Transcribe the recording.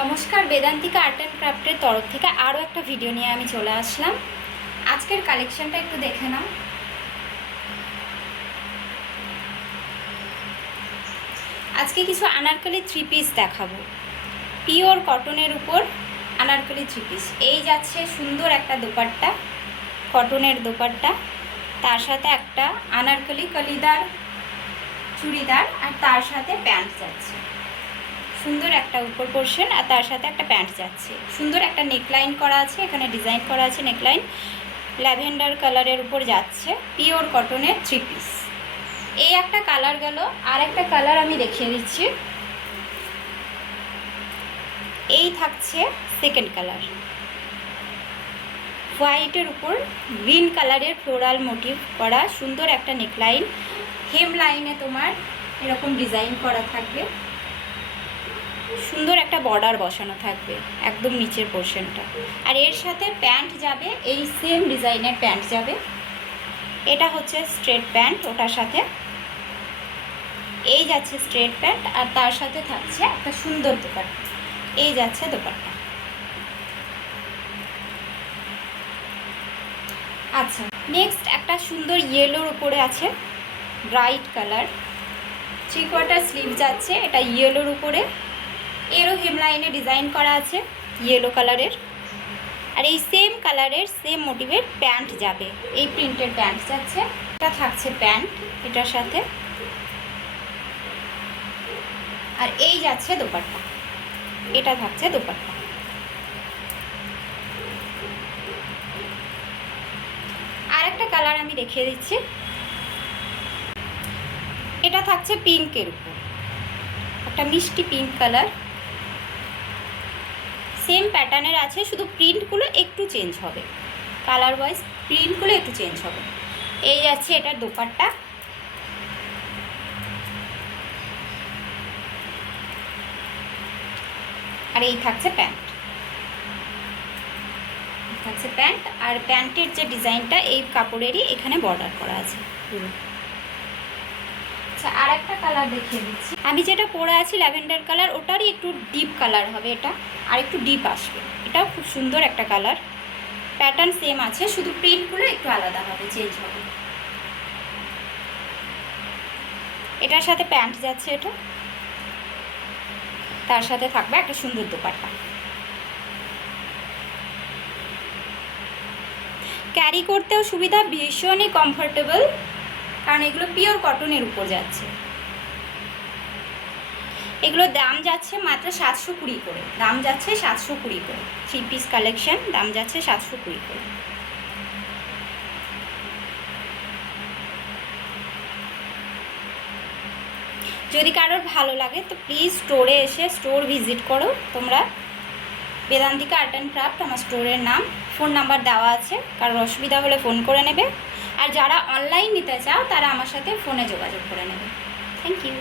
নমস্কার, বেদান্তিকা art and ক্রাফটের তরফ থেকে আরও একটা ভিডিও নিয়ে আমি চলে আসলাম। আজকের কালেকশনটা একটু দেখে নাও। আজকে কিছু আনারকলি থ্রি পিস দেখাবো, পিওর কটনের উপর আনারকলি থ্রি পিস। এই যাচ্ছে সুন্দর একটা দোপাট্টা, কটনের দোপাট্টা, তার সাথে একটা আনারকলি কলিদার চুড়িদার, আর তার সাথে প্যান্ট যাচ্ছে। সুন্দর একটা উপর পোর্শন, আর তার সাথে একটা প্যান্ট যাচ্ছে। সুন্দর একটা নেকলাইন করা আছে, এখানে ডিজাইন করা আছে নেকলাইন, ল্যাভেন্ডার কালারের উপর যাচ্ছে, পিওর কটনের থ্রি পিস। এই একটা কালার গেল, আর একটা কালার আমি দেখিয়ে দিচ্ছি। এই থাকছে সেকেন্ড কালার, হোয়াইটের উপর গ্রিন কালারের ফ্লোরাল মোটিভ করা সুন্দর একটা নেকলাইন, হেম লাইনে তোমার এরকম ডিজাইন করা থাকবে, সুন্দর একটা বর্ডার বসানো থাকবে একদম নিচের পোর্শনটা। আর এর সাথে প্যান্ট যাবে, এই সেম ডিজাইনের প্যান্ট যাবে। এটা হচ্ছে স্ট্রেট প্যান্ট, ওটার সাথে এই যাচ্ছে স্ট্রেট প্যান্ট, আর তার সাথে থাকছে একটা সুন্দর দোপাট্টা। এই যাচ্ছে দোপাট্টা। আচ্ছা, নেক্সট একটা সুন্দর ইয়েলোর উপরে আছে, ব্রাইট কালার, 3/4 স্লিভ যাচ্ছে, এটা ইয়েলোর উপরে, এরও হেমলাইনে ডিজাইন করা আছে ইয়েলো কালারের। আর এই সেম কালারের সেম মোটিভের প্যান্ট যাবে, এই প্রিন্টের প্যান্ট যাচ্ছে। এটা থাকছে প্যান্ট এটার সাথে, আর এই যাচ্ছে দোপাট্টা, এটা থাকছে দোপাট্টা। আর একটা কালার আমি দেখিয়ে দিচ্ছি, এটা থাকছে পিঙ্কের উপর, একটা মিষ্টি পিঙ্ক কালার, সেম প্যাটার্নের আছে, শুধু প্রিন্টগুলো একটু চেঞ্জ হবে, কালার ওয়াইজ প্রিন্টগুলো একটু চেঞ্জ হবে। এই যাচ্ছে এটার দোপাট্টা, আর এই থাকছে প্যান্ট, থাকছে প্যান্ট। আর প্যান্টের যে ডিজাইনটা এই কাপড়েরই এখানে বর্ডার করা আছে পুরো। আচ্ছা, আর একটা কালার দেখিয়ে দিচ্ছি, আমি যেটা পরে আছি ল্যাভেন্ডার কালার, ওটারই একটু ডিপ কালার হবে এটা, আর একটু ডিপ আসবে। এটাও খুব সুন্দর একটা কালার, প্যাটার্ন সেম আছে, শুধু প্রিন্টগুলো একটু আলাদা হবে, চেঞ্জ হবে। এটার সাথে প্যান্ট যাচ্ছে, এটা তার সাথে থাকবে একটা সুন্দর দোপাট্টা। ক্যারি করতেও সুবিধা, ভীষণই কমফোর্টেবল, কারণ এগুলো পিওর কটনের উপর যাচ্ছে। এগুলোর দাম যাচ্ছে মাত্র 720 করে, দাম যাচ্ছে 720 করে। থ্রি পিস কালেকশন, দাম যাচ্ছে 720 করে। যদি কারোর ভালো লাগে তো প্লিজ স্টোরে এসে স্টোর ভিজিট করো তোমরা। বেদান্তিকা আর্ট অ্যান্ড ক্রাফট আমার স্টোরের নাম, ফোন নাম্বার দেওয়া আছে, কারোর অসুবিধা হলে ফোন করে নেবে। আর যারা অনলাইন নিতে চাও তারা আমার সাথে ফোনে যোগাযোগ করে নেবে। Thank you.